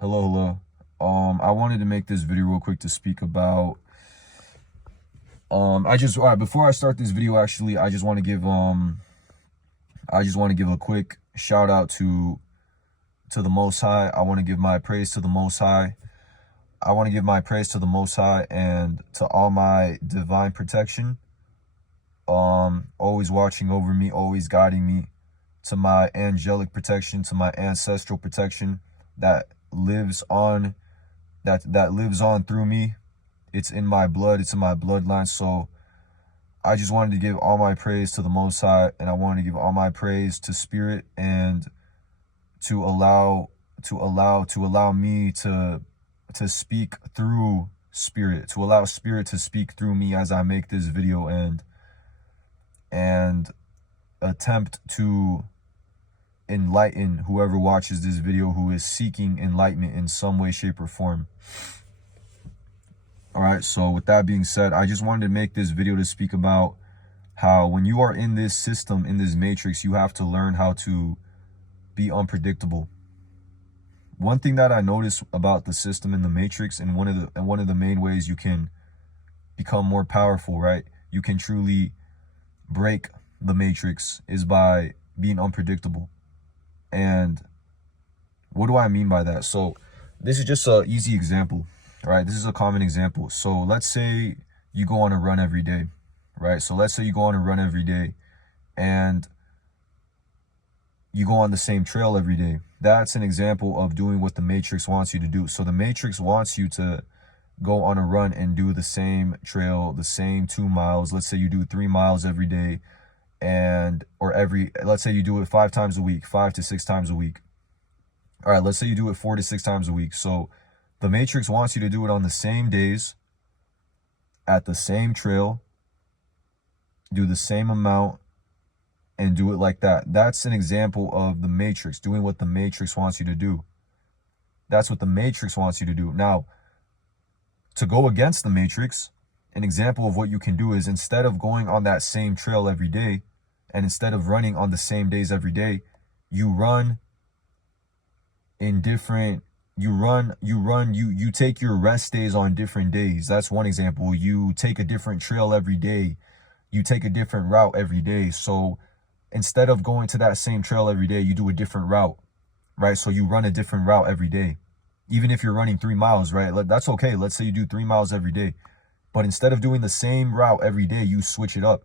Hello. I wanted to make this video real quick to speak about all right, before I start this video, actually, I just want to give a quick shout out to the Most High. I want to give my praise to the Most High. I want to give my praise to the Most High and to all my divine protection. Always watching over me, always guiding me, to my angelic protection, to my ancestral protection that lives on that lives on through me. It's in my blood, it's in my bloodline. So I just wanted to give all my praise to the Most High, and I wanted to give all my praise to Spirit, and to allow me to speak through Spirit, to allow Spirit to speak through me as I make this video and attempt to enlighten whoever watches this video who is seeking enlightenment in some way, shape, or form. All right, so with that being said, I just wanted to make this video to speak about how when you are in this system, in this matrix, you have to learn how to be unpredictable. One thing that I noticed about the system in the matrix, and one of the main ways you can become more powerful, right? You can truly break the matrix, is by being unpredictable. And what do I mean by that? So this is just an easy example, right? This is a common example. So let's say you go on a run every day, right? So let's say you go on a run every day and you go on the same trail every day. That's an example of doing what the matrix wants you to do. So the matrix wants you to go on a run and do the same trail, the same 2 miles. Let's say you do 3 miles every day, let's say you do it 5 times a week, 5 to 6 times a week. All right, let's say you do it 4 to 6 times a week. So the matrix wants you to do it on the same days, at the same trail, do the same amount, and do it like that. That's an example of the matrix, doing what the matrix wants you to do. That's what the matrix wants you to do. Now, to go against the matrix, an example of what you can do is, instead of going on that same trail every day, and instead of running on the same days every day, you run in different, you take your rest days on different days. That's one example. You take a different trail every day. You take a different route every day. So instead of going to that same trail every day, you do a different route, right? So you run a different route every day. Even if you're running 3 miles, right? That's okay. Let's say you do 3 miles every day. But instead of doing the same route every day, you switch it up.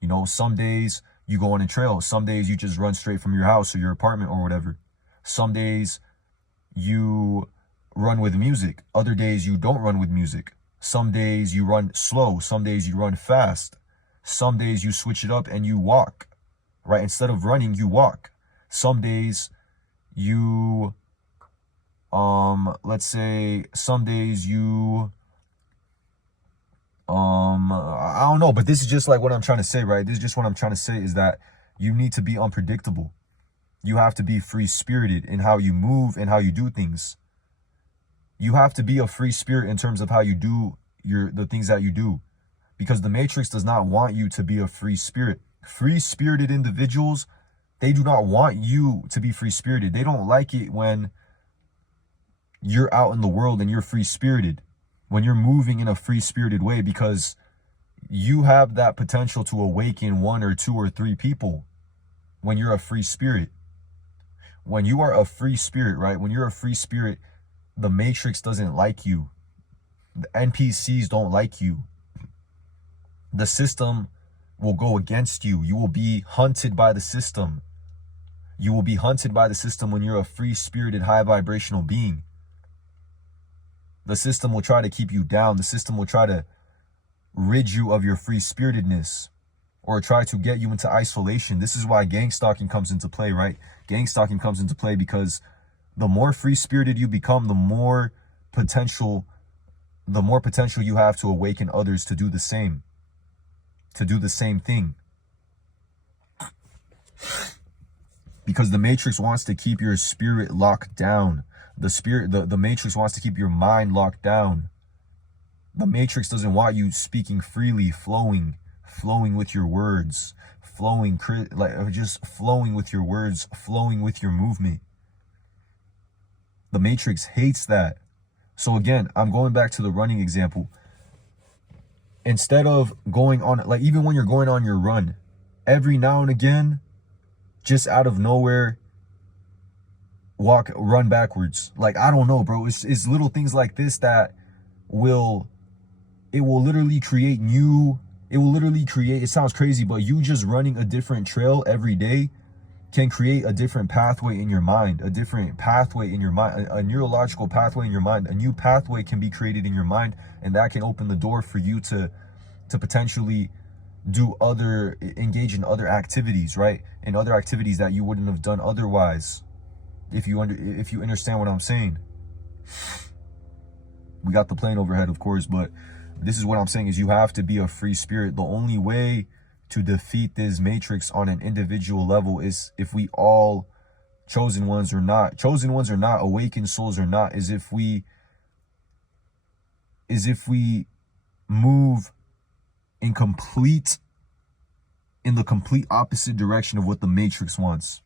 You know, some days you go on a trail. Some days you just run straight from your house or your apartment or whatever. Some days you run with music. Other days you don't run with music. Some days you run slow. Some days you run fast. Some days you switch it up and you walk, right? Instead of running, you walk. Some days you, let's say some days you, I don't know, but this is just like what I'm trying to say, right? This is just what I'm trying to say, is that you need to be unpredictable. You have to be free-spirited in how you move and how you do things. You have to be a free spirit in terms of how you do the things that you do, because the matrix does not want you to be a free spirit. Free-spirited individuals, they do not want you to be free-spirited. They don't like it when you're out in the world and you're free-spirited, when you're moving in a free-spirited way, because you have that potential to awaken 1 or 2 or 3 people when you're a free spirit. When you are a free spirit, right? When you're a free spirit, the matrix doesn't like you. The NPCs don't like you. The system will go against you. You will be hunted by the system. You will be hunted by the system when you're a free-spirited, high-vibrational being. The system will try to keep you down. The system will try to rid you of your free-spiritedness, or try to get you into isolation. This is why gang stalking comes into play, right? Gang stalking comes into play because the more free-spirited you become, the more potential you have to awaken others to do the same, thing. Because the matrix wants to keep your spirit locked down. The matrix wants to keep your mind locked down. The matrix doesn't want you speaking freely, flowing with your words, just flowing with your words, flowing with your movement. The matrix hates that. So again, I'm going back to the running example. Instead of going on, like even when you're going on your run, every now and again, just out of nowhere, run backwards. Like, I don't know, bro. It's little things like this that will literally create it sounds crazy, but you just running a different trail every day can create a different pathway in your mind, a neurological pathway in your mind. A new pathway can be created in your mind, and that can open the door for you to potentially engage in other activities, right? In other activities that you wouldn't have done otherwise. If you understand what I'm saying. We got the plane overhead, of course, but this is what I'm saying is you have to be a free spirit. The only way to defeat this matrix on an individual level is if we all, chosen ones or not, awakened souls or not, is if we move in the complete opposite direction of what the matrix wants.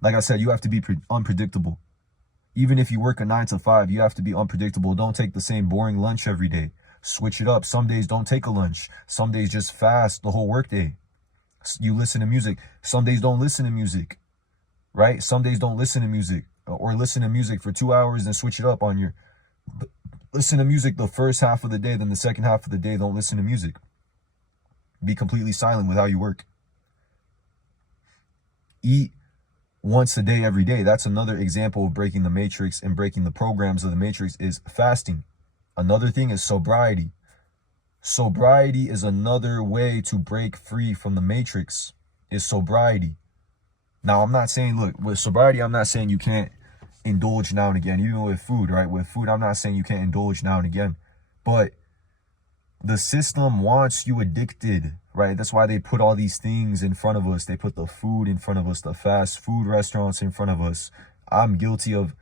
Like I said, you have to be unpredictable. Even if you work a 9 to 5, you have to be unpredictable. Don't take the same boring lunch every day. Switch it up. Some days don't take a lunch. Some days just fast the whole workday. You listen to music. Some days don't listen to music, right? Some days don't listen to music, or listen to music for 2 hours and switch it up on your, listen to music the first half of the day, then the second half of the day, don't listen to music. Be completely silent with how you work. Eat once a day, every day. That's another example of breaking the matrix and breaking the programs of the matrix, is fasting. Another thing is sobriety. Sobriety is another way to break free from the matrix, is sobriety. Now, I'm not saying, look, with sobriety, I'm not saying you can't indulge now and again, even with food, right? With food, I'm not saying you can't indulge now and again, but the system wants you addicted, right? That's why they put all these things in front of us. They put the food in front of us, the fast food restaurants in front of us. I'm guilty of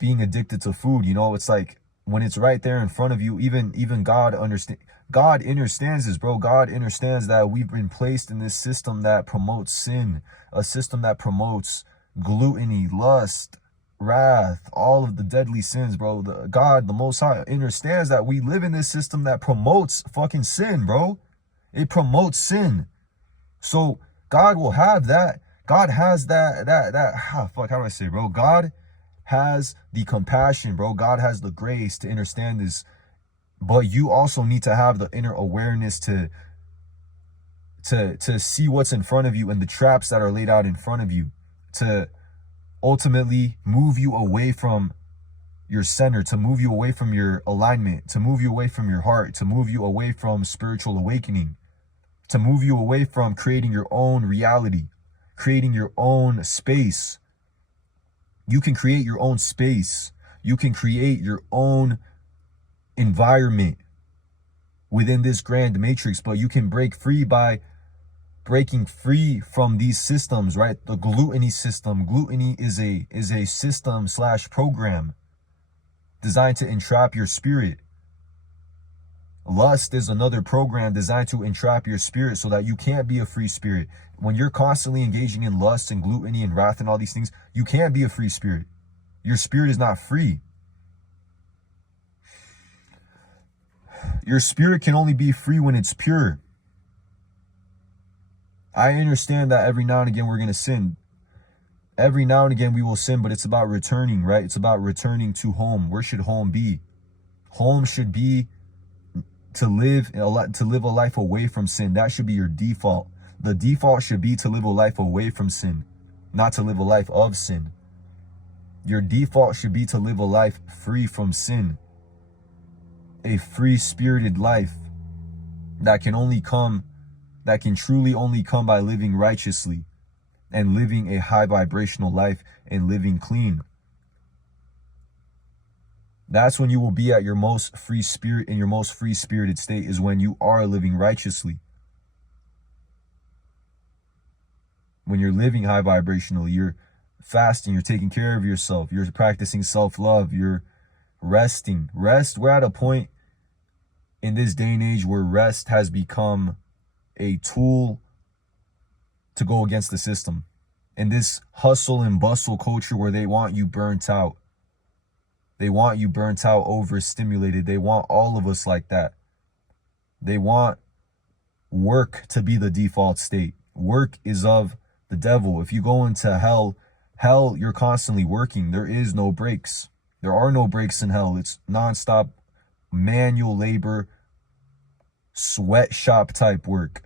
being addicted to food. You know, it's like when it's right there in front of you, even God understands this, bro. God understands that we've been placed in this system that promotes sin, a system that promotes gluttony, lust, wrath, all of the deadly sins, bro. God, the Most High, understands that we live in this system that promotes fucking sin, bro. It promotes sin. So God will have that. God has how do I say, bro? God has the compassion, bro. God has the grace to understand this. But you also need to have the inner awareness to see what's in front of you and the traps that are laid out in front of you, to ultimately move you away from your center, to move you away from your alignment, to move you away from your heart, to move you away from spiritual awakening, to move you away from creating your own reality, creating your own space. You can create your own space. You can create your own environment within this grand matrix, but you can break free by breaking free from these systems, right? The gluttony system. Gluttony is a system / program designed to entrap your spirit. Lust is another program designed to entrap your spirit so that you can't be a free spirit. When you're constantly engaging in lust and gluttony and wrath and all these things, you can't be a free spirit. Your spirit is not free. Your spirit can only be free when it's pure. I understand that every now and again we're going to sin. Every now and again we will sin, but it's about returning, right? It's about returning to home. Where should home be? Home should be to live a life away from sin. That should be your default. The default should be to live a life away from sin, not to live a life of sin. Your default should be to live a life free from sin. A free-spirited life that can truly only come by living righteously and living a high vibrational life and living clean. That's when you will be at your most free spirit, in your most free-spirited state, is when you are living righteously. When you're living high vibrational, you're fasting, you're taking care of yourself, you're practicing self-love, you're resting. We're at a point in this day and age where rest has become a tool to go against the system. in this hustle and bustle culture where they want you burnt out. They want you burnt out, overstimulated. They want all of us like that. They want work to be the default state. Work is of the devil. If you go into hell, you're constantly working. There is no breaks. There are no breaks in hell. It's nonstop manual labor, sweatshop type work.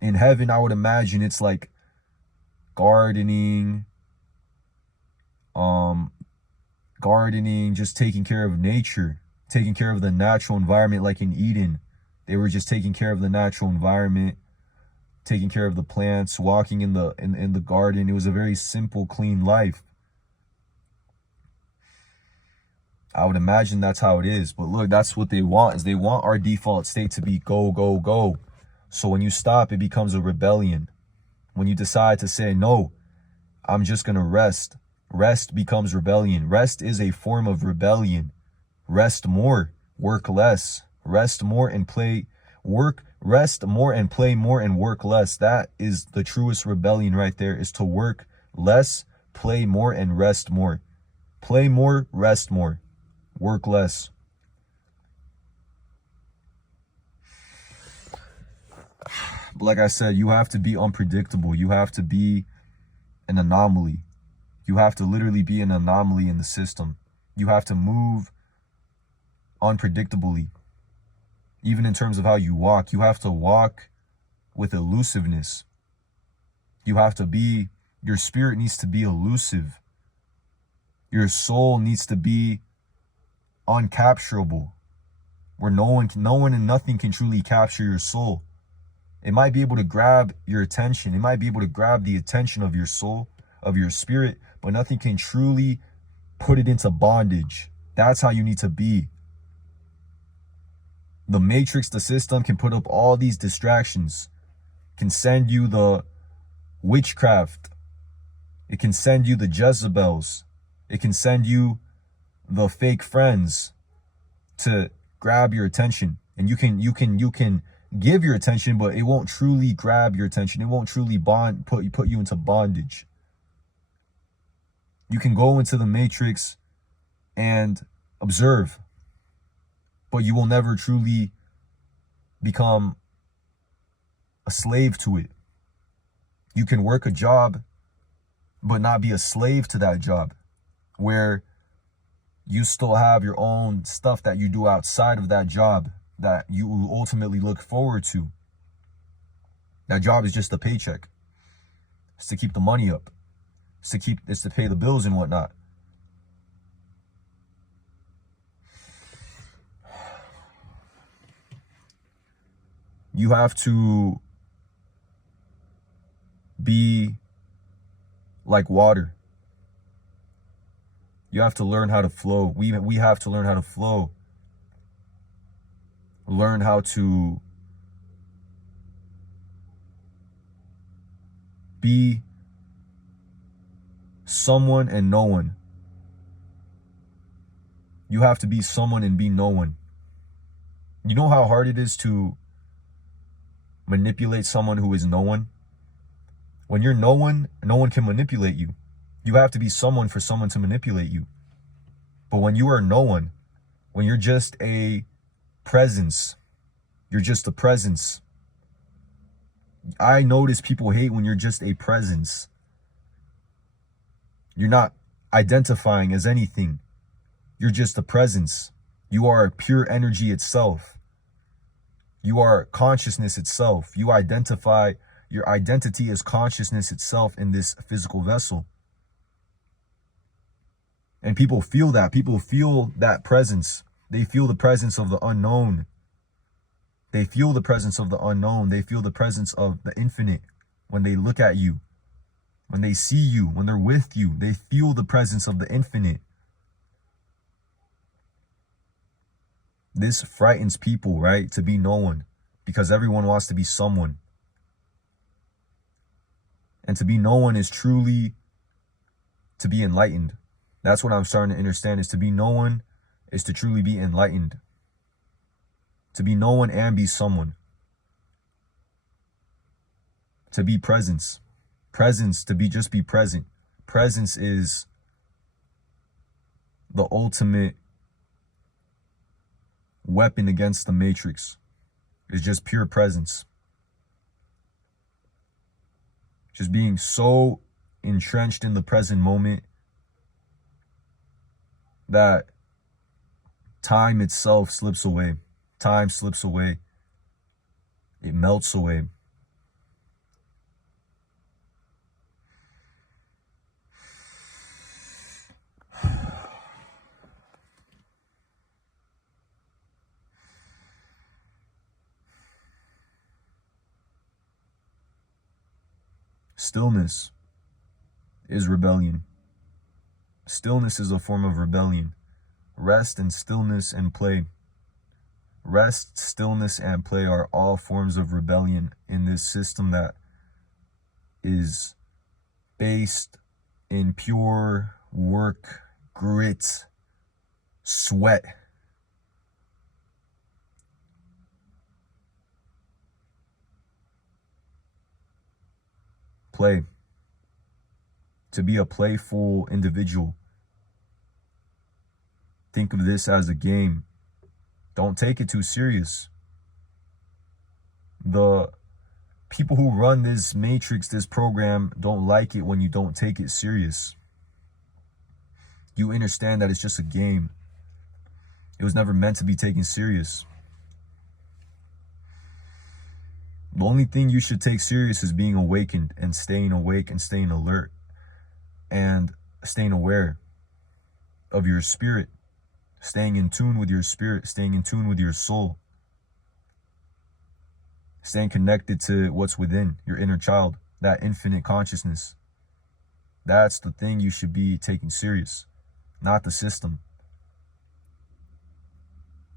In heaven, I would imagine it's like gardening, just taking care of nature, taking care of the natural environment. Like in Eden, they were just taking care of the natural environment, taking care of the plants, walking in the garden. It was a very simple, clean life. I would imagine that's how it is. But look, that's what they want, is they want our default state to be go, go, go. So when you stop, it becomes a rebellion. When you decide to say, no, I'm just going to rest, rest becomes rebellion. Rest is a form of rebellion. Rest more, work less. Rest more and play, rest more and play more and work less. That is the truest rebellion right there, is to work less, play more, and rest more. Play more, rest more, work less. But like I said, you have to be unpredictable. You have to be an anomaly. You have to literally be an anomaly in the system. You have to move unpredictably. Even in terms of how you walk, you have to walk with elusiveness. You have to be, your spirit needs to be elusive. Your soul needs to be uncapturable, where no one and nothing can truly capture your soul. It might be able to grab your attention. It might be able to grab the attention of your soul, of your spirit, but nothing can truly put it into bondage. That's how you need to be. The matrix, the system, can put up all these distractions, can send you the witchcraft. It can send you the Jezebels. It can send you the fake friends to grab your attention. And you can give your attention, but it won't truly grab your attention. It won't truly put you into bondage. You can go into the matrix and observe, but you will never truly become a slave to it. You can work a job, but not be a slave to that job, where you still have your own stuff that you do outside of that job that you will ultimately look forward to. That job is just a paycheck. It's to keep the money up. It's to pay the bills and whatnot. You have to be like water. You have to learn how to flow. We have to learn how to flow. Learn how to be someone and no one. You have to be someone and be no one. You know how hard it is to manipulate someone who is no one? When you're no one, no one can manipulate you. You have to be someone for someone to manipulate you. But when you are no one, when you're just a presence, you're just a presence. I notice people hate when you're just a presence. You're not identifying as anything. You're just a presence. You are pure energy itself. You are consciousness itself. You identify, your identity is consciousness itself in this physical vessel. And people feel that. People feel that presence. They feel the presence of the unknown. They feel the presence of the unknown. They feel the presence of the infinite when they look at you. When they see you, when they're with you, they feel the presence of the infinite. This frightens people, right? To be no one, because everyone wants to be someone. And to be no one is truly to be enlightened. That's what I'm starting to understand, is to be no one is to truly be enlightened. To be no one and be someone. to be presence. Presence, to be just be present. Presence is the ultimate weapon against the matrix. It's just pure presence. Just being so entrenched in the present moment that time itself slips away. Time slips away. It melts away. Stillness is rebellion. Stillness is a form of rebellion. Rest and stillness and play. Rest, stillness, and play are all forms of rebellion in this system that is based in pure work, grit, sweat. Play. To be a playful individual. Think of this as a game. Don't take it too serious. The people who run this matrix, this program, don't like it when you don't take it serious. You understand that it's just a game. It was never meant to be taken serious. The only thing you should take serious is being awakened and staying awake and staying alert and staying aware of your spirit, staying in tune with your spirit, staying in tune with your soul, staying connected to what's within your inner child, that infinite consciousness. That's the thing you should be taking serious, not the system.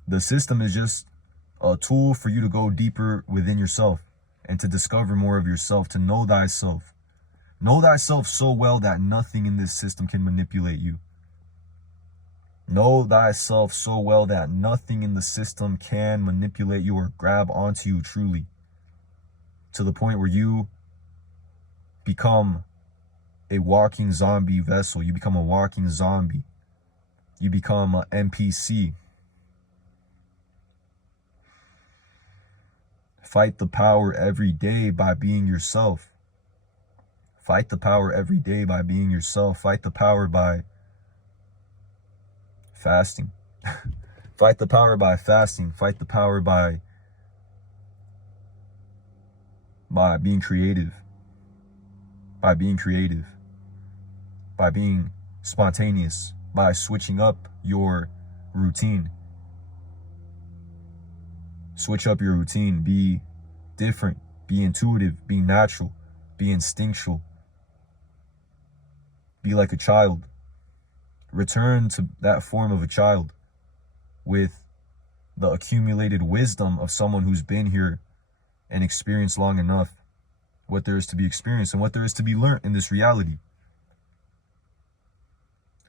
The system is just a tool for you to go deeper within yourself and to discover more of yourself, to know thyself. Know thyself so well that nothing in this system can manipulate you. Know thyself so well that nothing in the system can manipulate you or grab onto you truly, to the point where you become a walking zombie vessel. You become a walking zombie. You become an NPC. Fight the power every day by being yourself. Fight the power every day by being yourself. Fight the power by fasting. Fight the power by fasting. Fight the power by being creative. By being creative. By being spontaneous. By switching up your routine. Switch up your routine. Be different. Be intuitive. Be natural. Be instinctual. Be like a child. Return to that form of a child with the accumulated wisdom of someone who's been here and experienced long enough what there is to be experienced and what there is to be learned in this reality.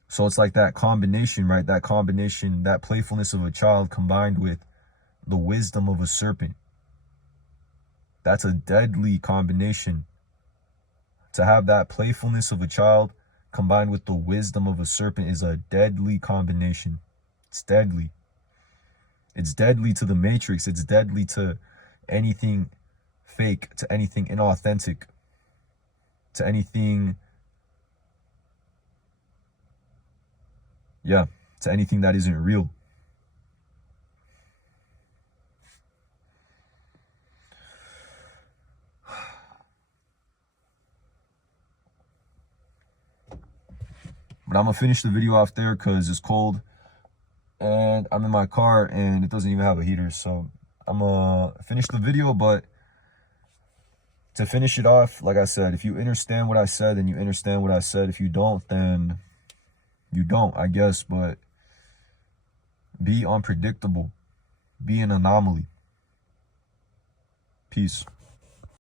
So it's like that combination, right? That combination, that playfulness of a child combined with the wisdom of a serpent. That's a deadly combination. To have that playfulness of a child combined with the wisdom of a serpent is a deadly combination. It's deadly. It's deadly to the matrix. It's deadly to anything fake, to anything inauthentic, to anything, to anything that isn't real. But I'm going to finish the video off there because it's cold and I'm in my car and it doesn't even have a heater. So I'm going to finish the video, but to finish it off, like I said, if you understand what I said, then you understand what I said. If you don't, then you don't, I guess. But be unpredictable. Be an anomaly. Peace.